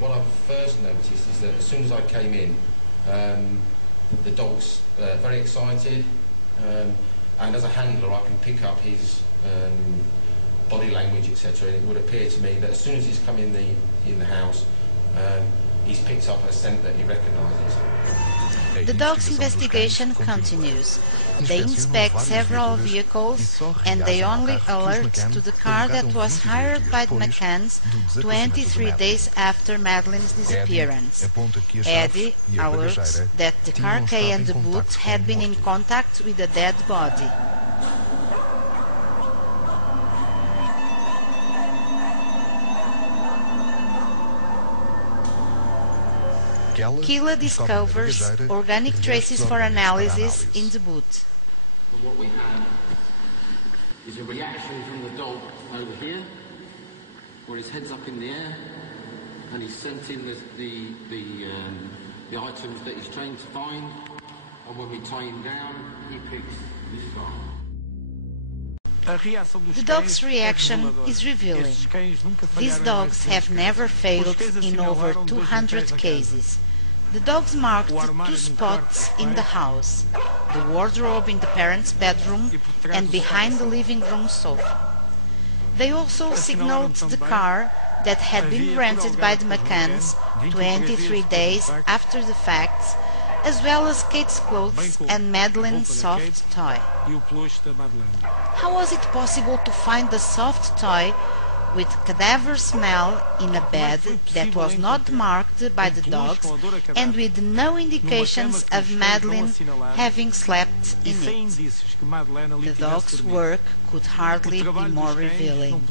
what I first noticed is that as soon as I came in, the dog's very excited, and as a handler I can pick up his body language, etc. And it would appear to me that as soon as he's come in the house, he's picked up a scent that he recognises. The dog's investigation continues. They inspect several vehicles and they only alert to the car that was hired by the McCanns 23 days after Madeleine's disappearance. Eddie alerts that the car key and the boot had been in contact with a dead body. Keela discovers organic traces for analysis in the boot. What we have is a reaction from the dog over here, where his head's up in the air, and he's sent in the items that he's trained to find, and when we tie him down, he picks this guy. The dog's reaction is revealing. These dogs have never failed in over 200 cases. The dogs marked 2 spots in the house, the wardrobe in the parents' bedroom and behind the living room sofa. They also signaled the car that had been rented by the McCanns 23 days after the fact, as well as Kate's clothes and Madeleine's soft toy. How was it possible to find the soft toy with cadaver smell in a bed that was not marked by the dogs and with no indications of Madeleine having slept in it? The dog's work could hardly be more revealing.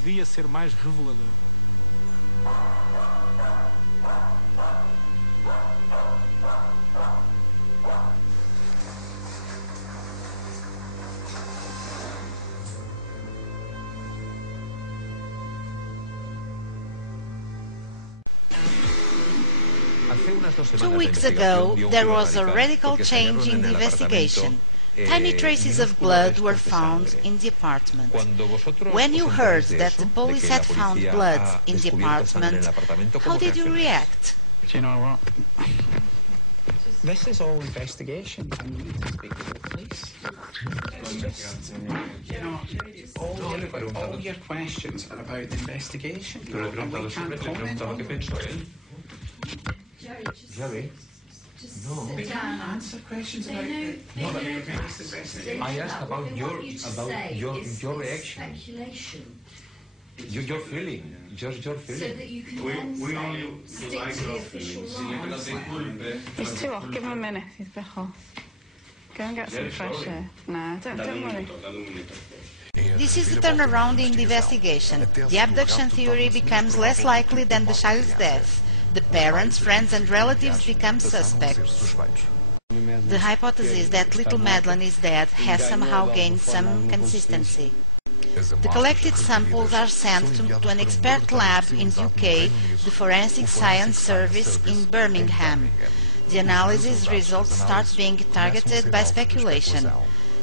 Two weeks ago, there was a radical change in the investigation. Tiny traces of blood were found in the apartment. When you heard that the police had found blood in the apartment, how did you react? Do you know what? This is all investigation, and you need to speak to the police. You know, all your questions are about the investigation, and we can't comment on them. Jerry, No, we can't answer questions about the investigation. I asked about your reaction. Speculation. Your feeling, just your feeling. So that you can then stick to the official line. He's too off. Give him a minute. He's a bit off. Go and get some fresh air. Nah, don't worry. This is the turnaround in the investigation. The abduction theory becomes less likely than the child's death. The parents, friends and relatives become suspects. The hypothesis that little Madeleine is dead has somehow gained some consistency. The collected samples are sent to an expert lab in the UK, the Forensic Science Service in Birmingham. The analysis results start being targeted by speculation.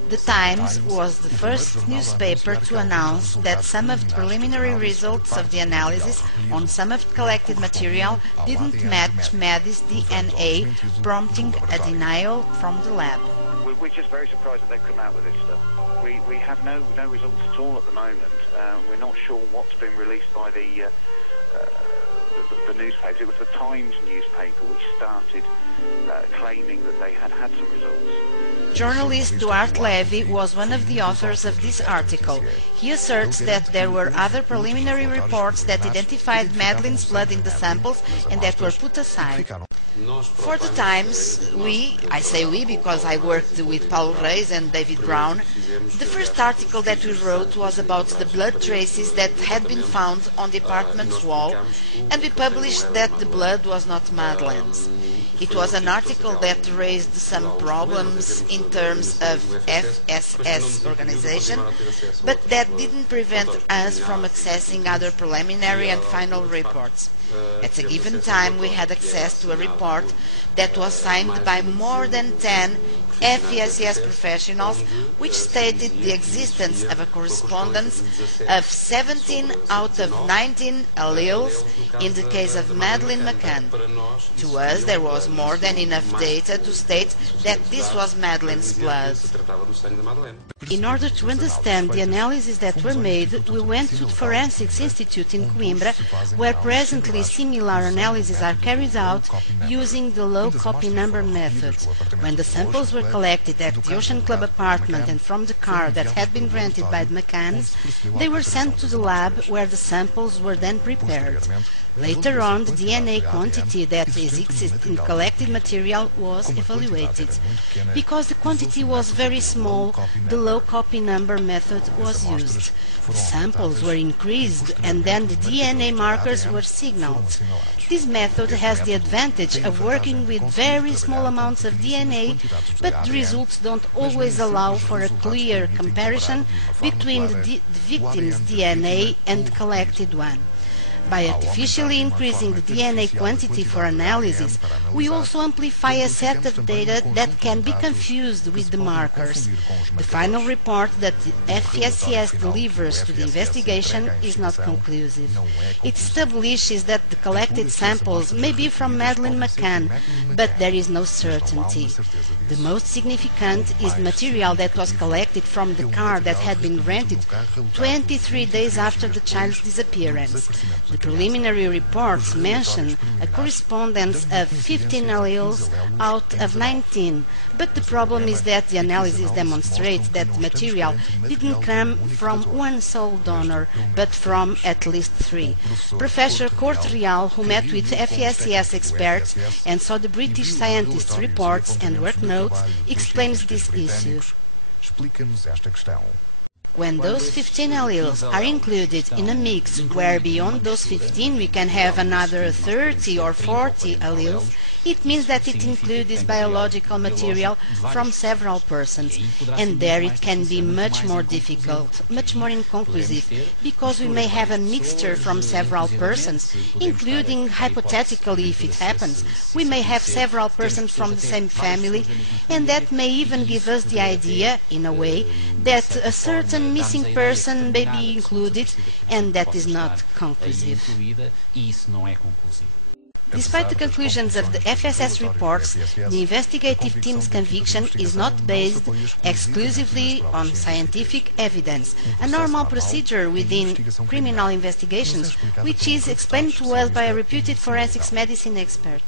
The Times was the first newspaper to announce that some of the preliminary results of the analysis on some of the collected material didn't match Maddie's DNA, prompting a denial from the lab. We're just very surprised that they've come out with this stuff. We have no results at all at the moment. We're not sure what's been released by the newspaper. It was the Times newspaper which started claiming that they had some results. Journalist Duarte Levy was one of the authors of this article. He asserts that there were other preliminary reports that identified Madeleine's blood in the samples and that were put aside. For the Times, I say we because I worked with Paulo Reis and David Brown, the first article that we wrote was about the blood traces that had been found on the apartment's wall, and we published that the blood was not Madeleine's. It was an article that raised some problems in terms of FSS organization, but that didn't prevent us from accessing other preliminary and final reports. At a given time we had access to a report that was signed by more than 10 FESES professionals, which stated the existence of a correspondence of 17 out of 19 alleles in the case of Madeleine McCann. To us, there was more than enough data to state that this was Madeleine's blood. In order to understand the analyses that were made, we went to the Forensics Institute in Coimbra, where presently similar analyses are carried out using the low copy number method. When the samples were collected at the Ocean Club apartment and from the car that had been rented by the McCanns, they were sent to the lab where the samples were then prepared. Later on, the DNA quantity that existed in collected material was evaluated. Because the quantity was very small, the low copy number method was used. The samples were increased and then the DNA markers were signaled. This method has the advantage of working with very small amounts of DNA, but the results don't always allow for a clear comparison between the victim's DNA and the collected one. By artificially increasing the DNA quantity for analysis, we also amplify a set of data that can be confused with the markers. The final report that the FESES delivers to the investigation is not conclusive. It establishes that the collected samples may be from Madeleine McCann, but there is no certainty. The most significant is the material that was collected from the car that had been rented 23 days after the child's disappearance. The preliminary reports mention a correspondence of 15 alleles out of 19, but the problem is that the analysis demonstrates that the material didn't come from one sole donor, but from at least 3. Professor Corte-Real, who met with FESES experts and saw the British scientists' reports and work notes, explains this issue. When those 15 alleles are included in a mix where beyond those 15 we can have another 30 or 40 alleles, it means that it includes biological material from several persons, and there it can be much more difficult, much more inconclusive, because we may have a mixture from several persons, including, hypothetically if it happens, we may have several persons from the same family, and that may even give us the idea, in a way, that a certain missing person may be included, and that is not conclusive. Despite the conclusions of the FSS reports, the investigative team's conviction is not based exclusively on scientific evidence, a normal procedure within criminal investigations, which is explained to us by a reputed forensics medicine expert.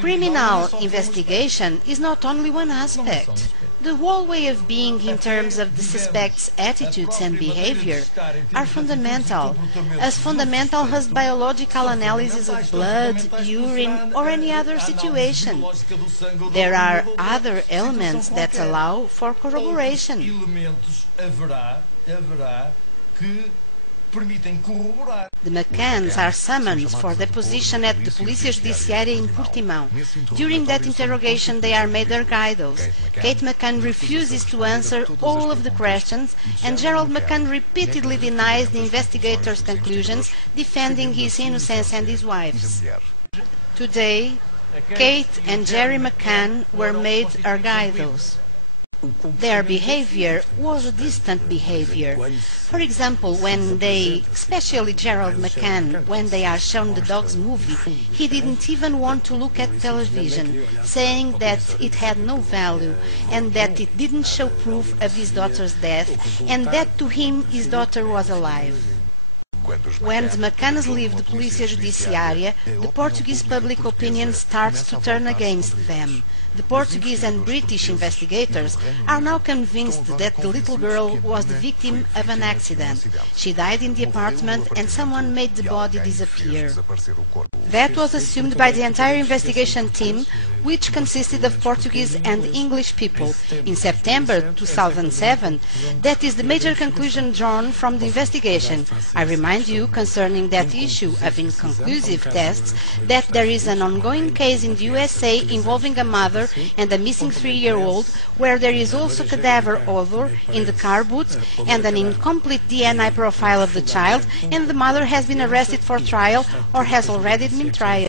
Criminal investigation is not only one aspect. The whole way of being in terms of the suspect's attitudes and behavior are fundamental, as fundamental as biological analysis of blood, urine or any other situation. There are other elements that allow for corroboration. The McCanns are summoned for deposition at the Polícia Judiciária in Portimão. During that interrogation they are made erguidos. Kate McCann refuses to answer all of the questions, and Gerald McCann repeatedly denies the investigators' conclusions, defending his innocence and his wife's. Today, Kate and Jerry McCann were made erguidos. Their behavior was a distant behavior. For example, when they, especially Gerald McCann, when they are shown the dog's movie, he didn't even want to look at television, saying that it had no value and that it didn't show proof of his daughter's death and that to him his daughter was alive. When the McCanns leave the Polícia Judiciária, the Portuguese public opinion starts to turn against them. The Portuguese and British investigators are now convinced that the little girl was the victim of an accident. She died in the apartment and someone made the body disappear. That was assumed by the entire investigation team, which consisted of Portuguese and English people, in September 2007. That is the major conclusion drawn from the investigation. I remind you, concerning that issue of inconclusive tests, that there is an ongoing case in the USA involving a mother and a missing 3-year-old, where there is also cadaver odor in the car boots and an incomplete DNA profile of the child, and the mother has been arrested for trial or has already been tried.